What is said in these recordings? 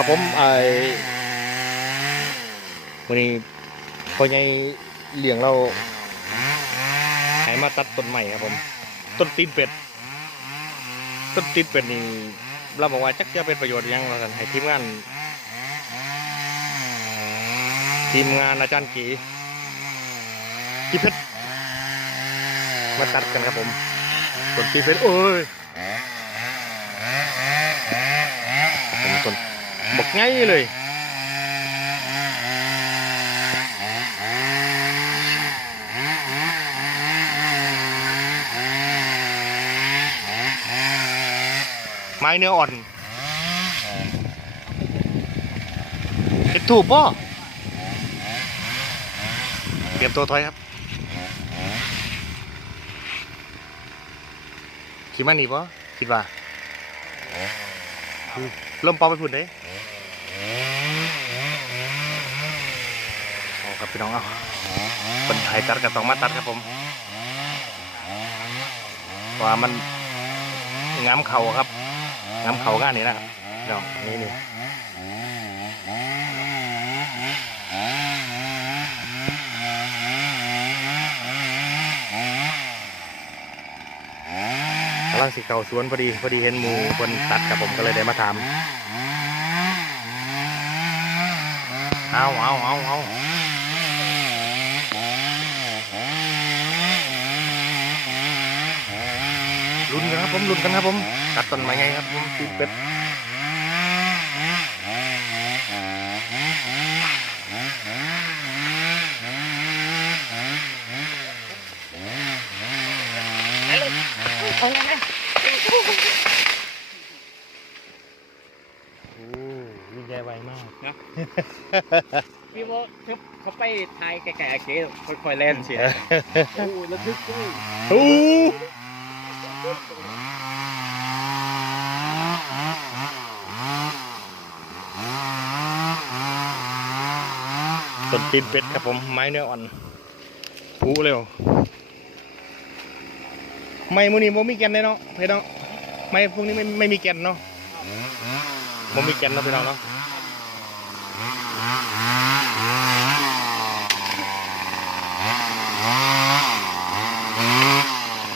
ครับผมไอ้วันนี้พ่อใหญ่เลี้ยงเราให้มาตัดต้นใหม่ครับผม ต้นตีนเป็ด ต้นตีนเป็ดนี่เราบอกว่าจักจะเป็นประโยชน์ยังว่ากันให้ทีมงาน ทีมงานอาจารย์กีกีเพชรมาตัดกันครับผมต้นตีนเป็ดโอ้ยผมต้น บกไงเลย ไม้เนื้ออ่อนเห็ดถูกป่ะเตรียมตัวถอยครับคิดมาหนีป่ะคิดว่า เริ่มเป่าไปพุ่นเด้โอ้ครับพี่น้องเอาคนไทยตัดกับตองมาตัดครับผมว่ามันงามเข่าครับง้ำเข่าง่านนี่นะครับดอกนี่นี่ กำลังสิเก่าสวนพอดีพอดีเห็นหมูคนตัดกับผมก็เลยได้มาทำเอาเอาเอาเอาลุ้นกันครับผมลุ้นกันครับผมตัดต้นไม้ไงครับผมตีเป็ด โอ้ยิ่งใหญ่ไวมากพี่ว่าเขาเขาไปไทยไก่ๆอาเก๋ค่อยๆเล่นเสียโอ้ระทึกด้วยโอ้ต้นตีนเป็ดครับผมไม้เนื้ออ่อนผูเร็ว ไม่มูนี่บ่มีแกนเลยเนาะพี่น้องไม่พวกนี้ไม่ไม่มีแกนเนาะบ่มีแกนเนาะพี่น้องเนาะ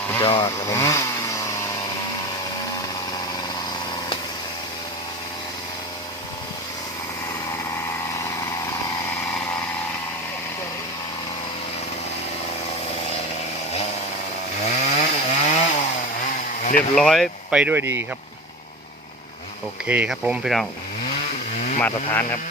สุดยอดครับผม เรียบร้อยไปด้วยดีครับ โอเคครับผมพี่น้องมาตรฐานครับ